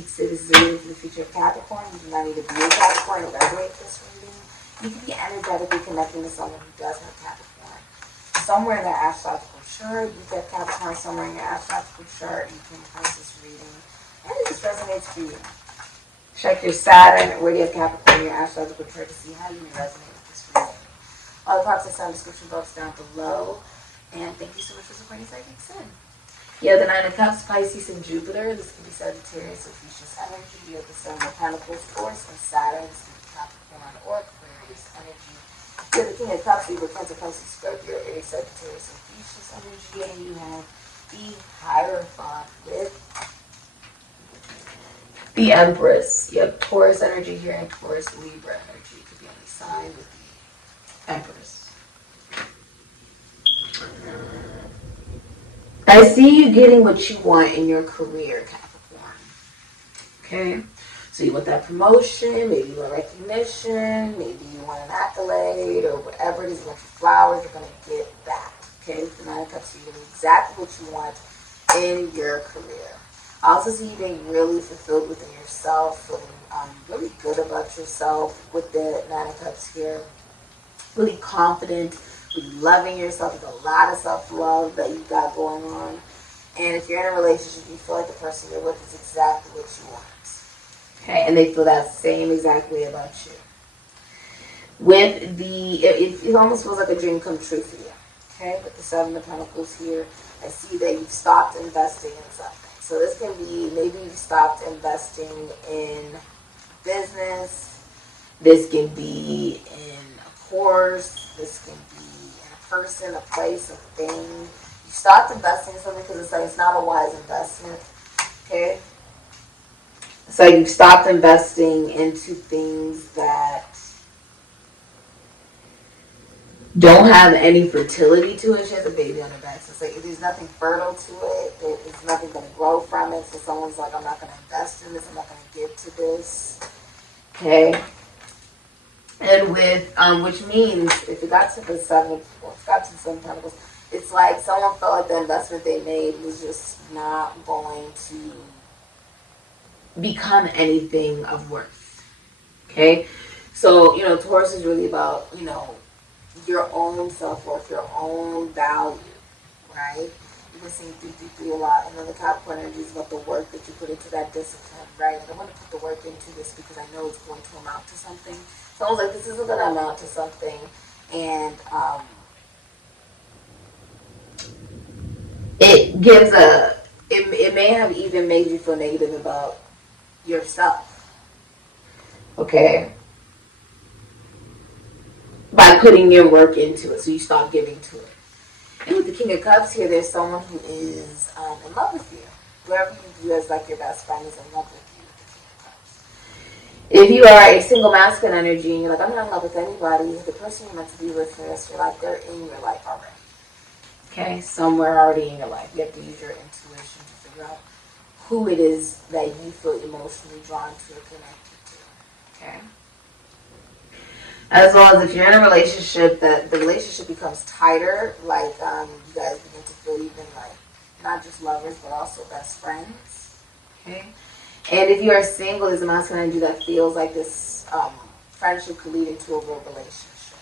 Sikiksyd. This is a reading for the future of Capricorn. You do not need to be a Capricorn to resonate with this reading. You can be energetically connecting to someone who does have Capricorn. Somewhere in their astrological chart, you get Capricorn somewhere in your astrological chart, you can post this reading, and it just resonates for you. Check your Saturn, where you have Capricorn in your astrological chart to see how you may resonate with this reading. All the parts are in the description box down below. And thank you so much for supporting Sikiksyd. You have the Nine of Cups, Pisces, and Jupiter. This can be Sagittarius or Fuchsia's energy. You have the Seven of Pentacles, Taurus, and Saturn. This can be Capricorn or Aquarius energy. You have the King of Cups, Libra, Cancer, Pisces, Scorpio, Aries, Sagittarius, and Fuchsia's energy. And you have the Hierophant with the Empress. You have Taurus energy here and Taurus, Libra energy. It could be any sign with the Empress. I see you getting what you want in your career, Capricorn. Okay? So you want that promotion, maybe you want recognition, maybe you want an accolade, or whatever it is, you want your flowers, you're going to get that. Okay? With the Nine of Cups, you're getting exactly what you want in your career. I also see you being really fulfilled within yourself, feeling really good about yourself with the Nine of Cups here. Really confident. Loving yourself. There's a lot of self-love that you got going on. And if you're in a relationship, you feel like the person you're with is exactly what you want. Okay, and they feel that same exact way about you. With the, it almost feels like a dream come true for you. Okay, with the Seven of Pentacles here, I see that you've stopped investing in something. So this can be, maybe you've stopped investing in business. This can be in a course. This can be person, a place, a thing. You stopped investing in something because it's like it's not a wise investment. Okay? So you've stopped investing into things that don't have any fertility to it. She has a baby on her back. So it's like there's nothing fertile to it. There's nothing going to grow from it. So someone's like, I'm not going to invest in this. I'm not going to give to this. Okay? And with, which means, if it got to the Seven of Pentacles, it's like someone felt like the investment they made was just not going to become anything of worth. Okay? So, you know, Taurus is really about, you know, your own self-worth, your own value, right? You've been seeing 333 a lot. And then the Capricorn energy is about the work that you put into that discipline, right? Like, I want to put the work into this because I know it's going to amount to something. So I was like, this isn't going to amount to something. And it gives it may have even made you feel negative about yourself. Okay? By putting your work into it. So you stop giving to it. And with the King of Cups here, there's someone who is in love with you. Whoever you view as like your best friend is in love with you with the King of Cups. If you are a single masculine energy and you're like, I'm not in love with anybody, the person you're meant to be with for the rest of your life, they're in your life already. Okay? Somewhere already in your life. You have to use your intuition to figure out who it is that you feel emotionally drawn to or connected to. Okay? As well as if you're in a relationship, that the relationship becomes tighter, like you guys begin to feel even like not just lovers, but also best friends. Okay? And if you are single, there's a masculine energy that feels like this friendship could lead into a real relationship.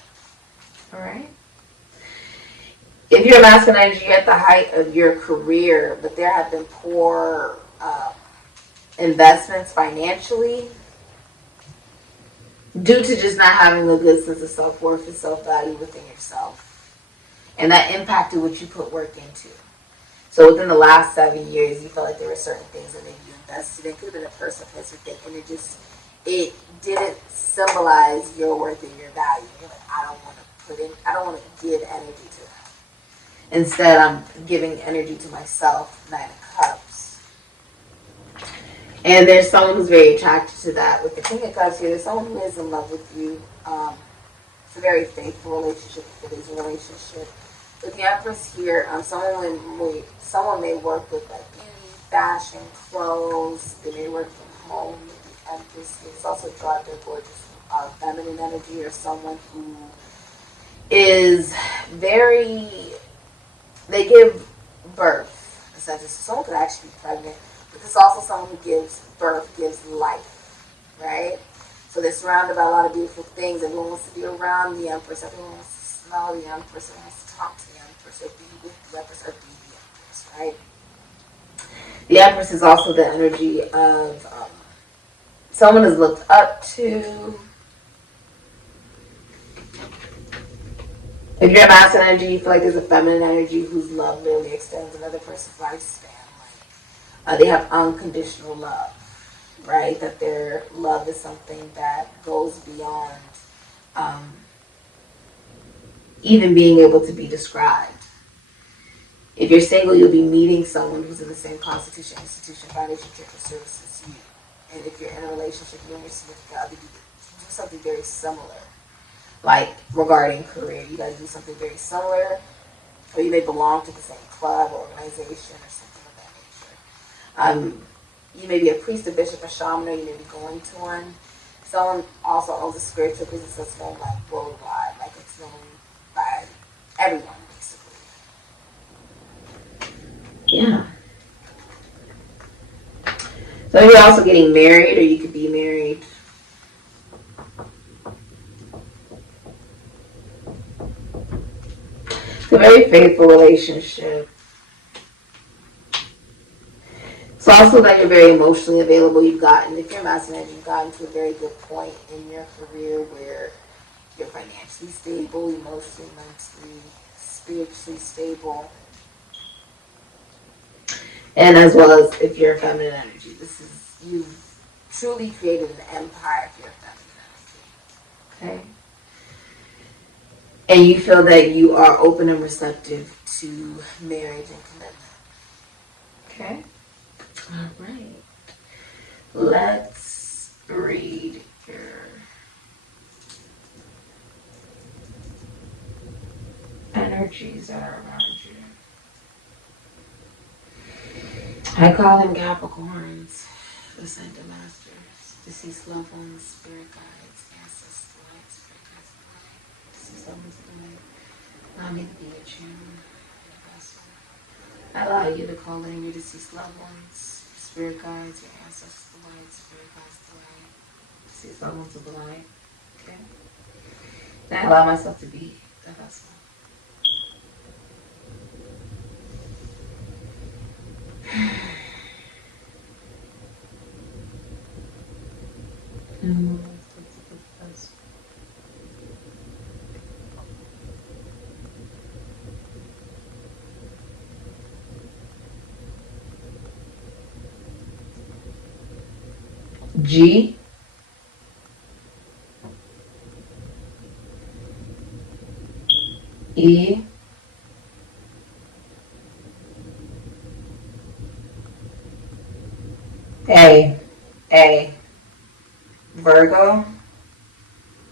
Alright? If you're a masculine energy, you're at the height of your career, but there have been poor investments financially, due to just not having a good sense of self-worth and self-value within yourself. And that impacted what you put work into. So within the last 7 years, you felt like there were certain things that maybe you invested in. It could have been a person, place, or thing. And it didn't symbolize your worth and your value. You're like, I don't want to give energy to that. Instead, I'm giving energy to myself, Nine of Cups. And there's someone who's very attracted to that. With the King of Cups here, there's someone who is in love with you. It's a very faithful relationship if it is a relationship. With the Empress here, someone may work with like beauty, fashion, clothes. They may work from home with the Empress. It's also drawn their gorgeous feminine energy, or someone who is they give birth. Essentially, so someone could actually be pregnant, But this is also someone who gives birth, gives life, right? So they're surrounded by a lot of beautiful things. Everyone wants to be around the Empress. Everyone wants to smell the Empress. Everyone wants to talk to the Empress or be with the Empress or be the Empress, right? The Empress is also the energy of someone is looked up to. If you're a masculine energy, you feel like there's a feminine energy whose love really extends another person's lifespan. Like, they have unconditional love, right? That their love is something that goes beyond even being able to be described. If you're single, you'll be meeting someone who's in the same constitution, institution, foundation, church, or service as you. And if you're in a relationship, you and your significant other do something very similar. Like regarding career, you guys do something very similar, or you may belong to the same club or organization or something of that nature. You may be a priest, a bishop, a shaman, or you may be going to one. Someone also owns a spiritual business that's known like worldwide, like it's known by everyone, basically. Yeah. So you're also getting married, or you could be married. It's a very faithful relationship. It's also that you're very emotionally available. If you're masculine, you've gotten to a very good point in your career where you're financially stable, emotionally, mentally, spiritually stable. And as well as if you're a feminine energy, you've truly created an empire if you're a feminine energy. Okay? And you feel that you are open and receptive to marriage and commitment. Okay? All right. Let's read your energies that are around you. I call them Capricorns, Ascended Masters, deceased loved ones, spirit guides, ancestors, light, spirit guides, light, deceased loved ones, light. Allow me to be your channel, your vessel. I allow you to call in your deceased loved ones, spirit guides, your ancestors, the light, spirit guides, the light, deceased loved ones of the light. Okay? And I allow myself to be the vessel. G E A Virgo.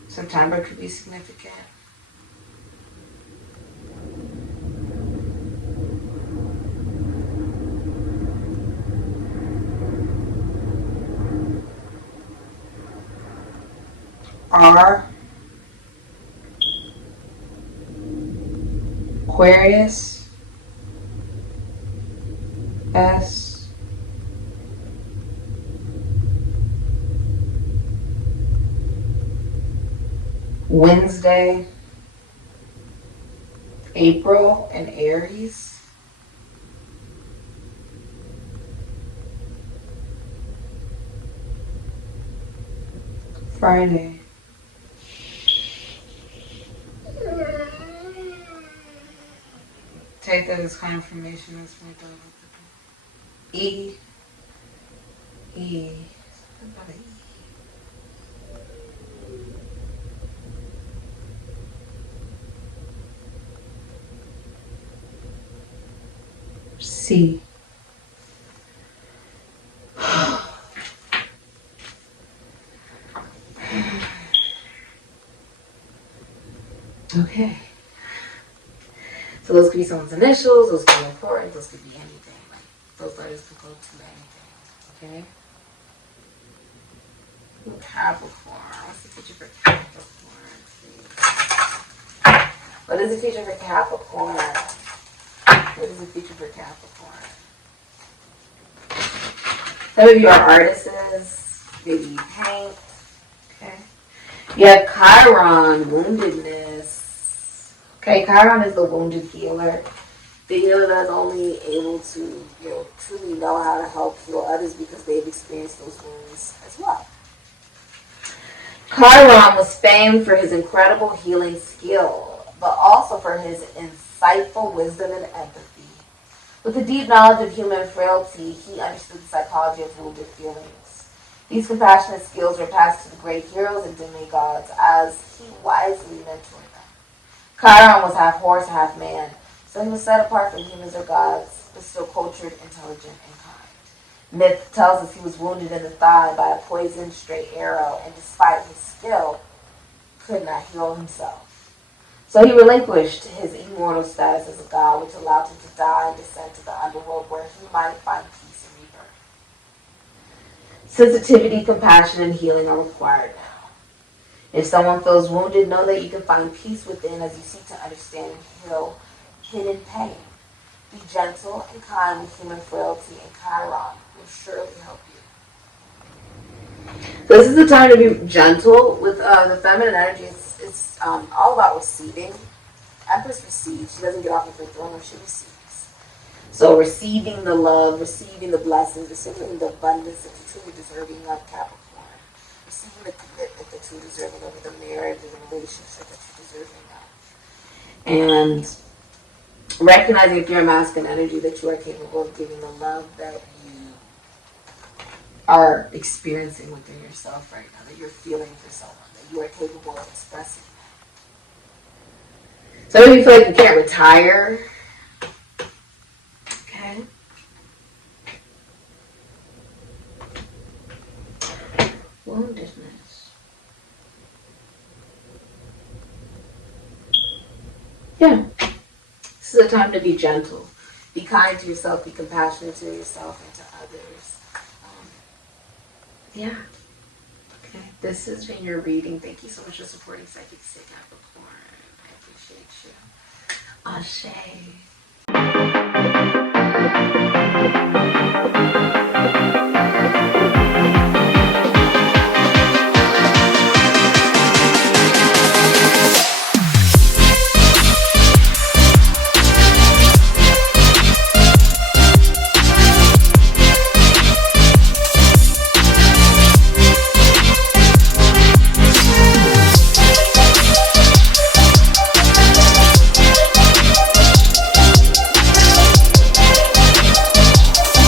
September could be significant. R Aquarius. S Wednesday. April and Aries. Friday. Take that as confirmation. That's my dog. E. What about an E? C. Okay. So those could be someone's initials, those could be important, those could be anything. Like those letters could go to anything. Okay? Capricorn. What's the future for Capricorn, please? What is the future for Capricorn? What is the future for Capricorn? Some of you are artists. Maybe you paint. Okay. You have Chiron, woundedness. Okay, Chiron is the wounded healer. The healer that's only able to, truly know how to help heal others because they've experienced those wounds as well. Chiron was famed for his incredible healing skill, but also for his insightful wisdom and empathy. With a deep knowledge of human frailty, he understood the psychology of wounded feelings. These compassionate skills were passed to the great heroes and demigods as he wisely mentored them. Chiron was half horse, half man, so he was set apart from humans or gods, but still cultured, intelligent, and kind. Myth tells us he was wounded in the thigh by a poisoned stray arrow, and despite his skill, could not heal himself. So he relinquished his immortal status as a god, which allowed him to die and descend to the underworld where he might find peace and rebirth. Sensitivity, compassion, and healing are required now. If someone feels wounded, know that you can find peace within as you seek to understand and heal hidden pain. Be gentle and kind with human frailty, and Chiron will surely help you. So this is the time to be gentle with the feminine energy. It's all about receiving. Empress receives. She doesn't get off of her throne, she receives. So receiving the love, receiving the blessings, receiving the abundance that you're truly deserving of, Capricorn. Receiving the commitment that you're deserving of, the marriage and the relationship that you're deserving of. And recognizing if you're a masculine energy that you are capable of giving the love that you are experiencing within yourself right now, that you're feeling for someone, that you are capable of expressing that. Some of you feel like you can't retire. Okay. Woundedness. Yeah. This is a time to be gentle. Be kind to yourself. Be compassionate to yourself and to others. Yeah. Okay. This has been your reading. Thank you so much for supporting Sikiksyd, Capricorn. I appreciate you. Ashe.